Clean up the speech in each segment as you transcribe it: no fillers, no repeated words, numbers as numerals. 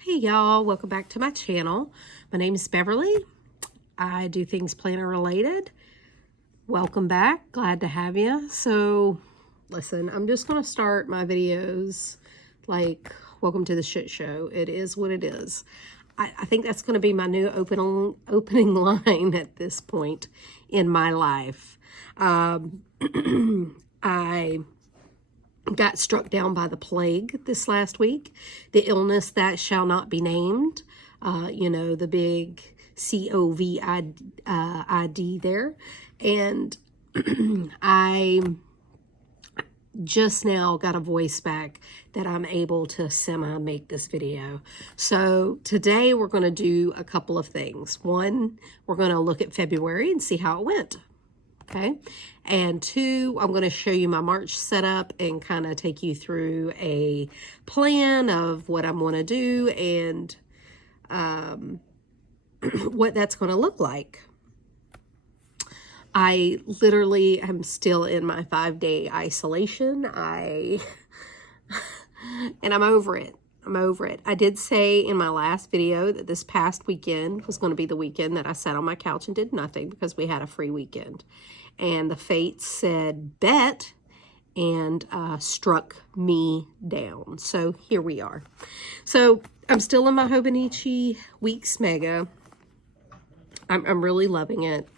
Hey y'all, welcome back to my channel. My name is Beverly. I do things planner related. Welcome back, glad to have you. So listen, I'm just going to start my videos like welcome to the shit show. It is what it is. I think that's going to be my new opening line at this point in my life. I got struck down by the plague this last week, the illness that shall not be named, the big COVID there. And I just now got a voice back that I'm able to make this video. So today we're going to do a couple of things. One, we're going to look at February and see how it went. Okay. And two, I'm going to show you my March setup and kind of take you through a plan of what I'm going to do and what that's going to look like. I literally am still in my 5-day isolation. And I'm over it. I'm over it. I did say in my last video that this past weekend was going to be the weekend that I sat on my couch and did nothing because we had a free weekend. And the fates said bet and struck me down. So here we are. So I'm still in my Hobonichi Weeks Mega. I'm really loving it.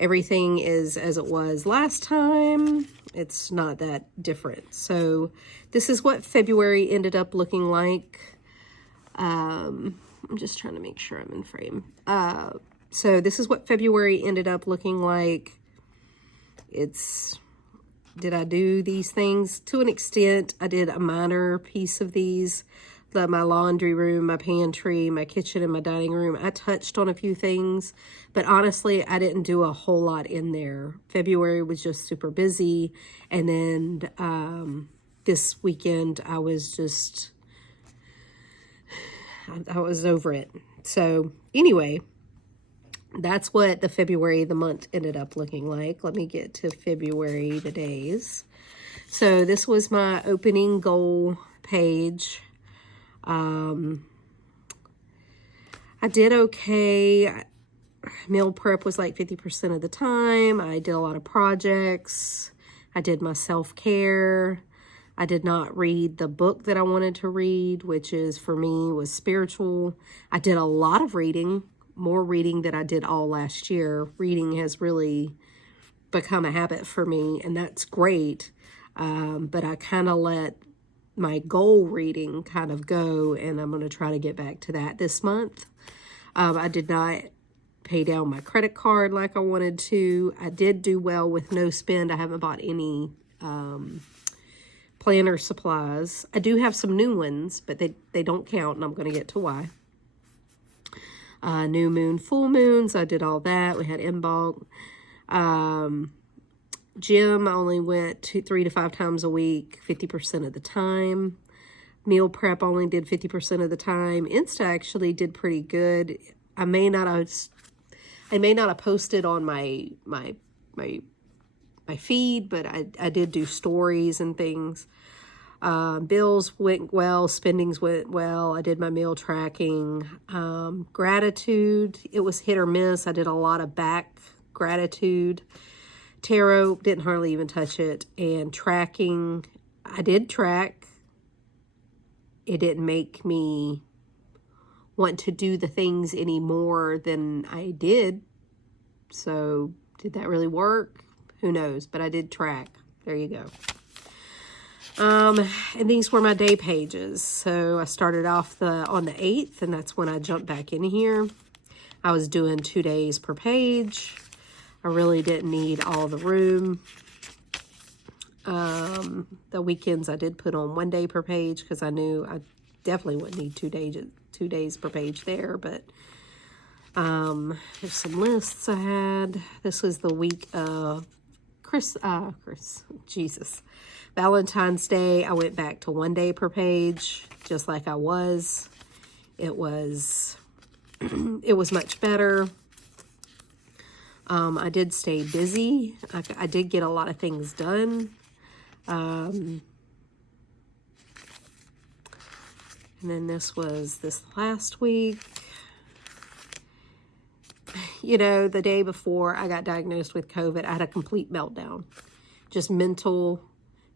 Everything is as it was last time. It's not that different. So this is what February ended up looking like. I'm just trying to make sure I'm in frame. So this is what February ended up looking like. Did I do these things? To an extent, I did a minor piece of these. My laundry room, my pantry, my kitchen, and my dining room. I touched on a few things, but honestly, I didn't do a whole lot in there. February was just super busy. And then this weekend, I was over it. So anyway, that's what the month ended up looking like. Let me get to February, the days. So this was my opening goal page. I did okay. Meal prep was like 50% of the time. I did a lot of projects. I did my self-care. I did not read the book that I wanted to read, which for me was spiritual. I did a lot of reading, more reading than I did all last year. Reading has really become a habit for me, and that's great. But I kind of let my goal reading kind of go, and I'm going to try to get back to that this month. I did not pay down my credit card like I wanted to. I did do well with no spend. I haven't bought any planner supplies. I do have some new ones, but they don't count, and I'm going to get to why. New moon, full moons, I did all that. We had in bulk. Gym, I only went 3 to 5 times a week, 50% of the time. Meal prep only did 50% of the time. Insta actually did pretty good. I may not have posted on my feed, but I did do stories and things. Bills went well, spendings went well. I did my meal tracking. Gratitude, it was hit or miss. I did a lot of back gratitude. Tarot, didn't hardly even touch it. And tracking, I did track. It didn't make me want to do the things any more than I did. So did that really work? Who knows? But I did track. There you go. And these were my day pages. So I started off on the 8th, and that's when I jumped back in here. I was doing 2 days per page. I really didn't need all the room. The weekends I did put on 1 day per page because I knew I definitely wouldn't need 2 days per page there. But there's some lists I had. This was the week of Valentine's Day. I went back to 1 day per page, just like I was. It was much better. I did stay busy. I did get a lot of things done. And then this was this last week. You know, the day before I got diagnosed with COVID, I had a complete meltdown. Just mental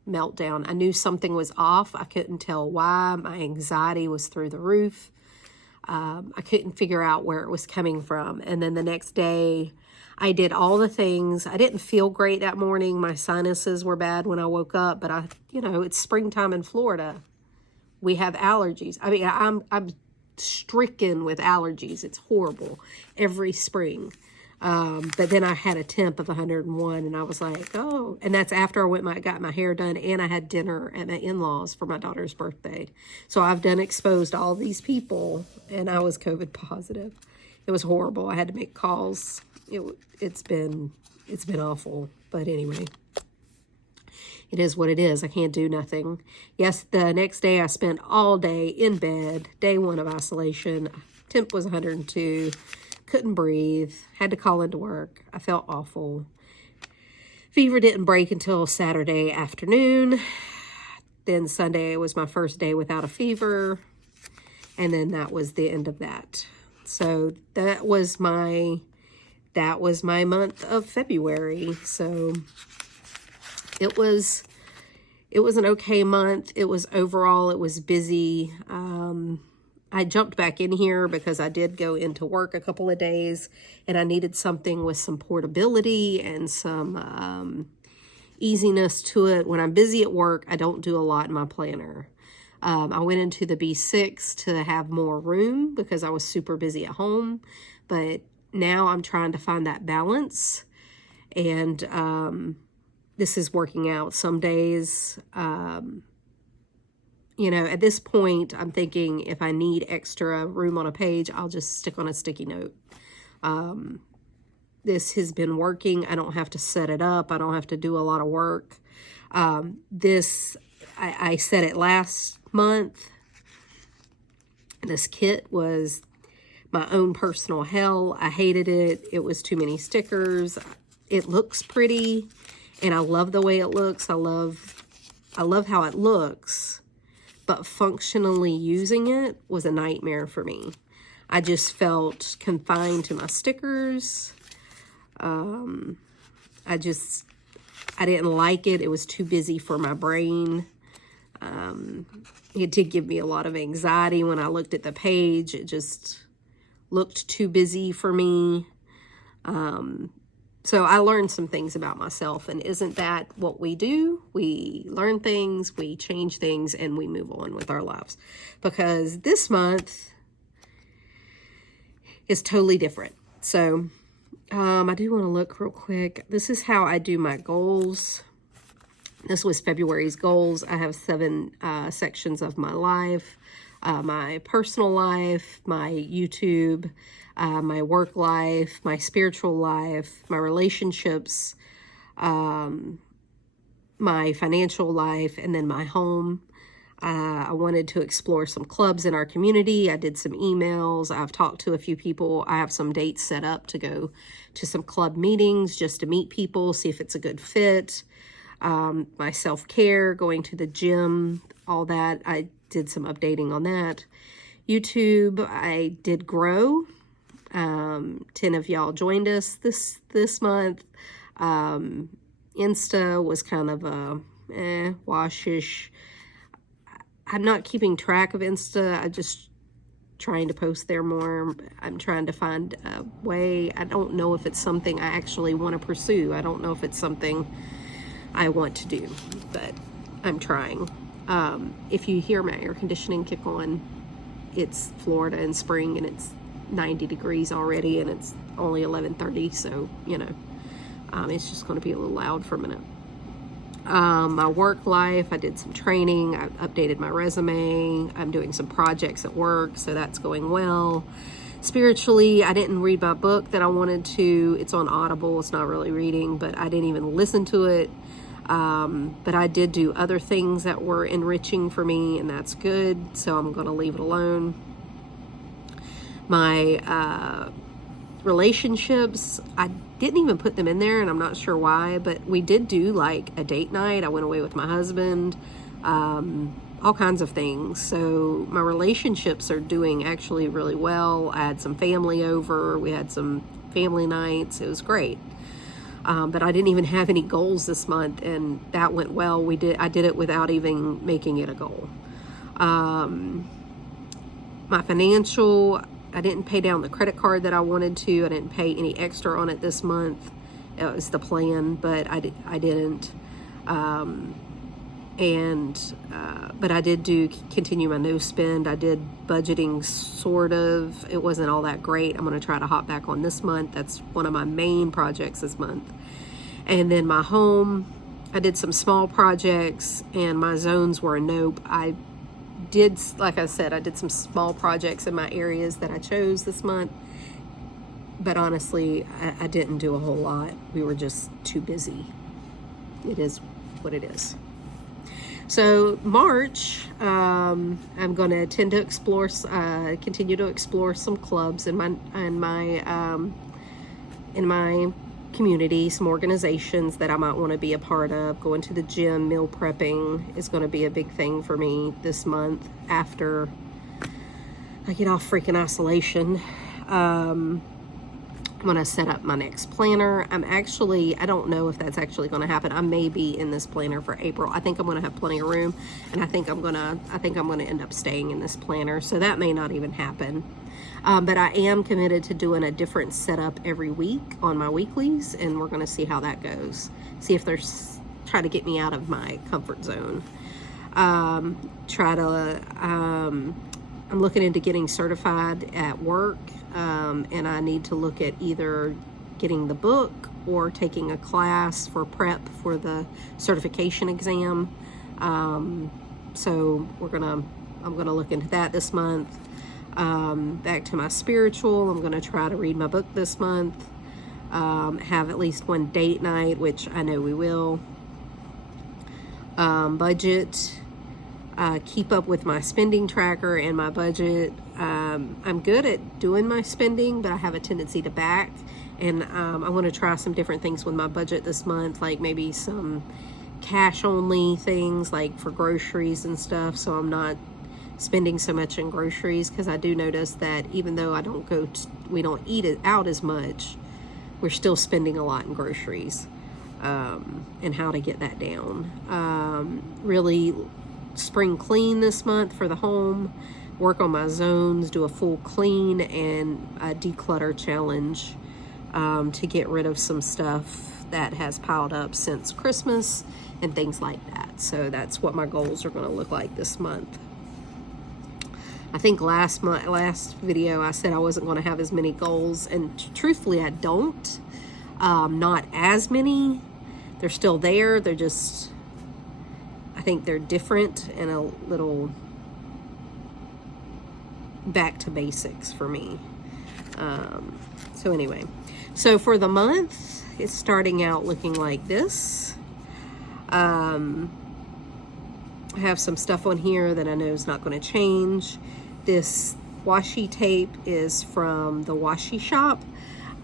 meltdown. I knew something was off. I couldn't tell why. My anxiety was through the roof. I couldn't figure out where it was coming from. And then the next day, I did all the things. I didn't feel great that morning. My sinuses were bad when I woke up, but you know, it's springtime in Florida. We have allergies. I mean, I'm stricken with allergies. It's horrible every spring. But then I had a temp of 101, and I was like, oh, and that's after I got my hair done, and I had dinner at my in-laws for my daughter's birthday. So I've done exposed all these people, and I was COVID positive. It was horrible. I had to make calls. It's been awful. But anyway, it is what it is. I can't do nothing. Yes, the next day I spent all day in bed, day 1 of isolation. Temp was 102. Couldn't breathe, had to call into work. I felt awful. Fever didn't break until Saturday afternoon. Then Sunday was my first day without a fever. And then that was the end of that. So that was my month of February. So it was an okay month. It was busy. I jumped back in here because I did go into work a couple of days, and I needed something with some portability and some easiness to it. When I'm busy at work, I don't do a lot in my planner. I went into the B6 to have more room because I was super busy at home, but now I'm trying to find that balance, and this is working out. Some days, you know, at this point, I'm thinking if I need extra room on a page, I'll just stick on a sticky note. This has been working. I don't have to set it up. I don't have to do a lot of work. I said it last month. This kit was my own personal hell. I hated it. It was too many stickers. It looks pretty, and I love the way it looks. I love how it looks. But functionally using it was a nightmare for me. I just felt confined to my stickers. I didn't like it. It was too busy for my brain. It did give me a lot of anxiety when I looked at the page. It just looked too busy for me. So I learned some things about myself, and isn't that what we do? We learn things, we change things, and we move on with our lives. Because this month is totally different. So I do want to look real quick. This is how I do my goals. This was February's goals. I have 7 sections of my life. My personal life, my YouTube, my work life, my spiritual life, my relationships, my financial life, and then my home. I wanted to explore some clubs in our community. I did some emails. I've talked to a few people. I have some dates set up to go to some club meetings just to meet people, see if it's a good fit. My self-care, going to the gym, all that. I did some updating on that. YouTube, I did grow. 10 of y'all joined us this month. Insta was kind of a washish. I'm not keeping track of Insta. I'm just trying to post there more. I'm trying to find a way. I don't know if it's something I actually want to pursue. I don't know if it's something I want to do, but I'm trying. If you hear my air conditioning kick on, it's Florida in spring, and it's 90 degrees already, and it's only 11:30, so you know, it's just going to be a little loud for a minute. My work life, I did some training. I updated my resume. I'm doing some projects at work, so that's going well. Spiritually, I didn't read my book that I wanted to. It's on Audible. It's not really reading, but I didn't even listen to it. But I did do other things that were enriching for me, and that's good, so I'm going to leave it alone. My relationships, I didn't even put them in there, and I'm not sure why, but we did do like a date night. I went away with my husband. all kinds of things. So my relationships are doing actually really well. I had some family over. We had some family nights. It was great. But I didn't even have any goals this month, and that went well. I did it without even making it a goal. My financial, I didn't pay down the credit card that I wanted to. I didn't pay any extra on it this month. It was the plan, but I didn't. But I did continue my no spend. I did budgeting, sort of. It wasn't all that great. I'm going to try to hop back on this month. That's one of my main projects this month. And then my home, I did some small projects, and my zones were a nope. I did, like I said, I did some small projects in my areas that I chose this month. But honestly, I didn't do a whole lot. We were just too busy. It is what it is. So March, I'm going to tend to explore, continue to explore some clubs in my community, some organizations that I might want to be a part of. Going to the gym, meal prepping is going to be a big thing for me this month after I get off freaking isolation. I'm going to set up my next planner. I don't know if that's actually going to happen. I may be in this planner for April. I think I'm going to have plenty of room, and I think I'm going to end up staying in this planner. So that may not even happen. But I am committed to doing a different setup every week on my weeklies, and we're going to see how that goes. See if there's try to get me out of my comfort zone. I'm looking into getting certified at work, and I need to look at either getting the book or taking a class for prep for the certification exam. So I'm gonna look into that this month. Back to my spiritual, I'm gonna try to read my book this month. Have at least one date night, which I know we will. Budget. Keep up with my spending tracker and my budget. I'm good at doing my spending, but I have a tendency to back, and I want to try some different things with my budget this month, like maybe some cash only things like for groceries and stuff, so I'm not spending so much in groceries, because I do notice that even though we don't eat it out as much, we're still spending a lot in groceries, and how to get that down. Really spring clean this month for the home, work on my zones, do a full clean and a declutter challenge, to get rid of some stuff that has piled up since Christmas and things like that. So that's what my goals are going to look like this month. I think last video I said I wasn't going to have as many goals, and truthfully I don't. Not as many. They're still there. They're just, I think they're different and a little back to basics for me. So anyway, so for the month, it's starting out looking like this. I have some stuff on here that I know is not going to change. This washi tape is from the Washi shop.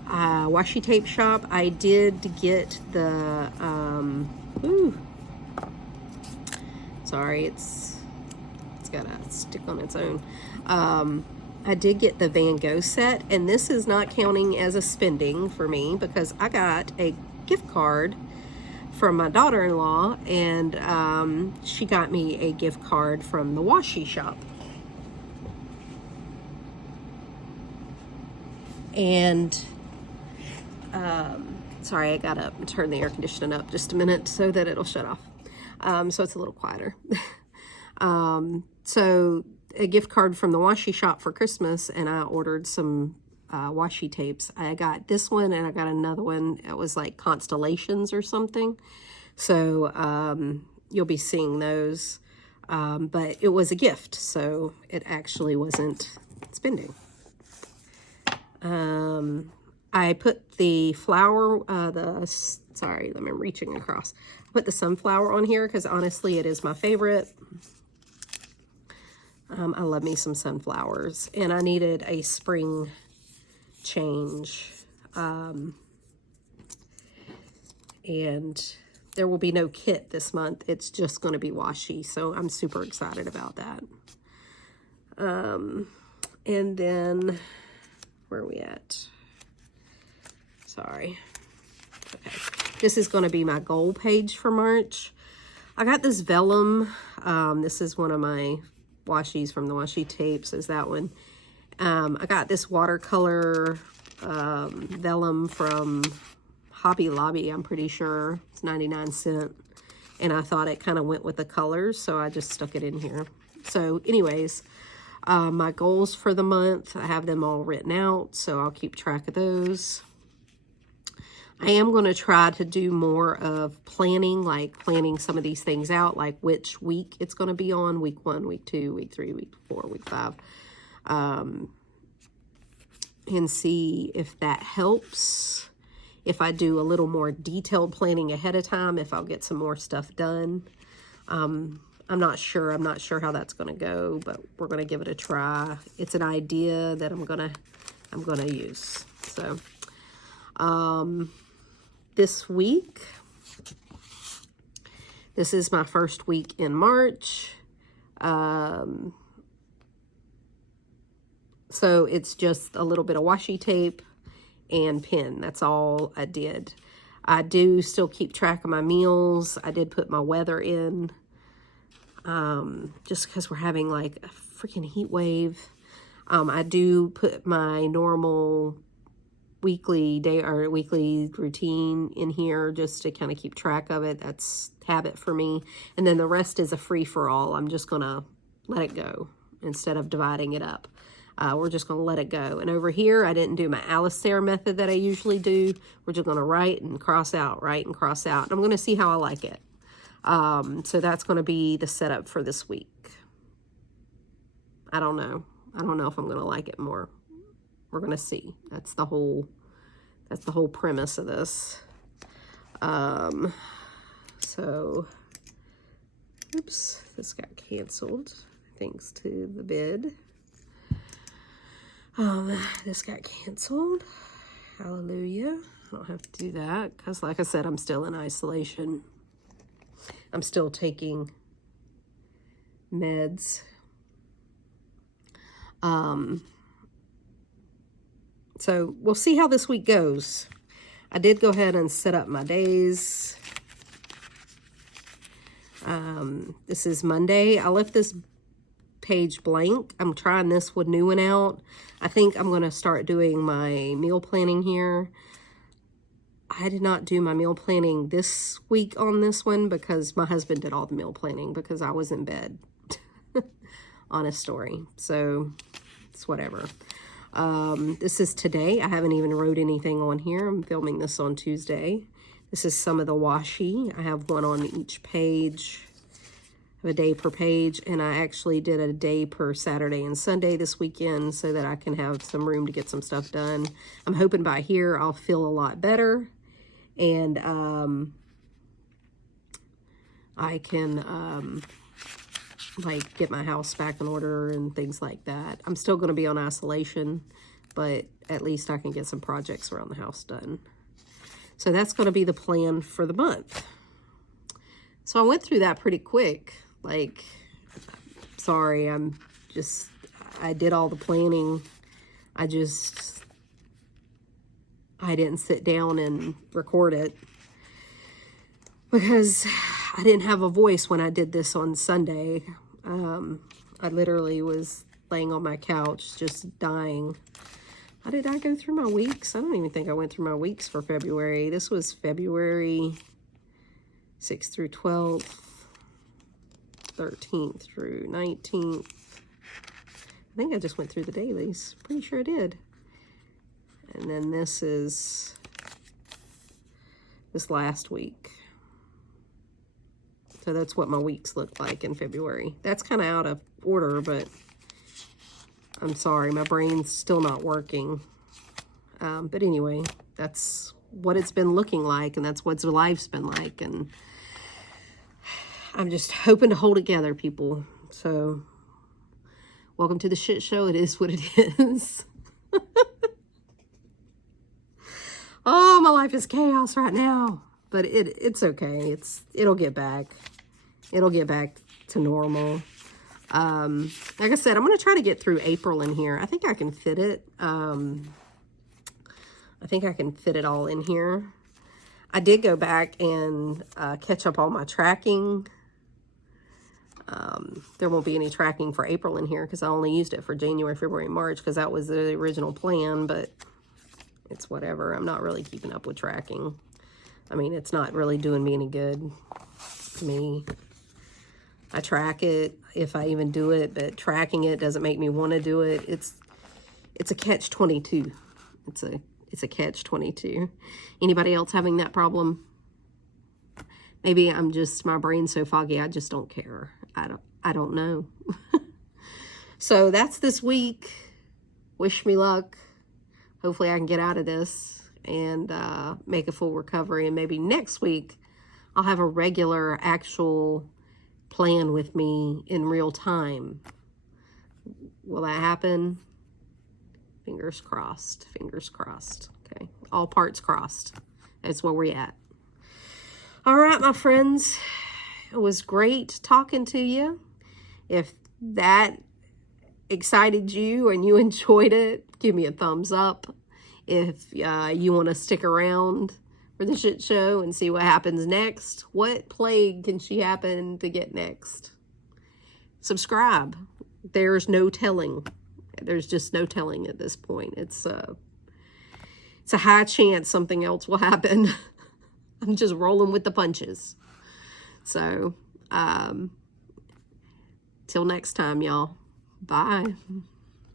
Washi tape shop. I did get the, sorry, it's got a stick on its own. I did get the Van Gogh set, and this is not counting as a spending for me because I got a gift card from my daughter-in-law, and she got me a gift card from the Washi shop. And sorry, I gotta turn the air conditioning up just a minute so that it'll shut off. So it's a little quieter. So a gift card from the Washi shop for Christmas, and I ordered some washi tapes. I got this one, and I got another one. It was like constellations or something. So you'll be seeing those. But it was a gift, so it actually wasn't spending. I put the flower, sorry, I'm reaching across. I put the sunflower on here because honestly it is my favorite. I love me some sunflowers, and I needed a spring change. And there will be no kit this month. It's just going to be washi. So I'm super excited about that. And then, where are we at? Sorry. Okay. This is going to be my goal page for March. I got this vellum. This is one of my washis from the washi tapes. Is that one. I got this watercolor vellum from Hobby Lobby, I'm pretty sure. It's 99¢. And I thought it kind of went with the colors, so I just stuck it in here. So anyways, my goals for the month, I have them all written out, so I'll keep track of those. I am going to try to do more of planning, like planning some of these things out, like which week it's going to be on, week 1, week 2, week 3, week 4, week 5. And see if that helps. If I do a little more detailed planning ahead of time, if I'll get some more stuff done. I'm not sure. I'm not sure how that's going to go, but we're going to give it a try. It's an idea that I'm going to use. So, this week, this is my first week in March. So it's just a little bit of washi tape and pen. That's all I did. I do still keep track of my meals. I did put my weather in, just because we're having like a freaking heat wave. I do put my normal weekly routine in here just to kind of keep track of it. That's habit for me. And then the rest is a free-for-all. I'm just going to let it go instead of dividing it up. We're just going to let it go. And over here, I didn't do my Alistair method that I usually do. We're just going to write and cross out, write and cross out. And I'm going to see how I like it. So that's going to be the setup for this week. I don't know. I don't know if I'm going to like it more. We're going to see. That's the whole premise of this. So, oops, this got canceled thanks to the bid. This got canceled. Hallelujah. I don't have to do that because, like I said, I'm still in isolation. I'm still taking meds. So we'll see how this week goes. I did go ahead and set up my days. This is Monday. I left this page blank. I'm trying this with new one out. I think I'm going to start doing my meal planning here. I did not do my meal planning this week on this one because my husband did all the meal planning because I was in bed. Honest story. So it's whatever. This is today. I haven't even wrote anything on here. I'm filming this on Tuesday. This is some of the washi. I have one on each page. I have a day per page, and I actually did a day per Saturday and Sunday this weekend so that I can have some room to get some stuff done. I'm hoping by here I'll feel a lot better, and I can like get my house back in order and things like that. I'm still going to be on isolation, but at least I can get some projects around the house done. So that's going to be the plan for the month. So I went through that pretty quick. Like, sorry, I did all the planning. I didn't sit down and record it because I didn't have a voice when I did this on Sunday. I literally was laying on my couch just dying. How did I go through my weeks? I don't even think I went through my weeks for February. This was February 6th through 12th, 13th through 19th. I think I just went through the dailies. Pretty sure I did. And then this is this last week. So that's what my weeks look like in February. That's kind of out of order, but I'm sorry, my brain's still not working. But anyway, that's what it's been looking like, and that's what life's been like. And I'm just hoping to hold it together, people. So welcome to the shit show. It is what it is. Oh, my life is chaos right now. but it's okay. It'll get back. It'll get back to normal. Like I said, I'm going to try to get through April in here. I think I can fit it. I think I can fit it all in here. I did go back and catch up all my tracking. There won't be any tracking for April in here because I only used it for January, February, March because that was the original plan, but it's whatever. I'm not really keeping up with tracking. I mean, it's not really doing me any good to me. I track it if I even do it, but tracking it doesn't make me want to do it. It's a catch-22. It's a catch-22. Anybody else having that problem? Maybe I'm just, my brain's so foggy, I just don't care. I don't know. So that's this week. Wish me luck. Hopefully I can get out of this and make a full recovery. And maybe next week I'll have a regular actual plan with me in real time. Will that happen? Fingers crossed. Fingers crossed. Okay. All parts crossed. That's where we're at. All right, my friends. It was great talking to you. If that excited you and you enjoyed it, give me a thumbs up. If you want to stick around for the shit show and see what happens next, what plague can she happen to get next? Subscribe. There's no telling. There's just no telling at this point. It's a high chance something else will happen. I'm just rolling with the punches. So, till next time, y'all. Bye.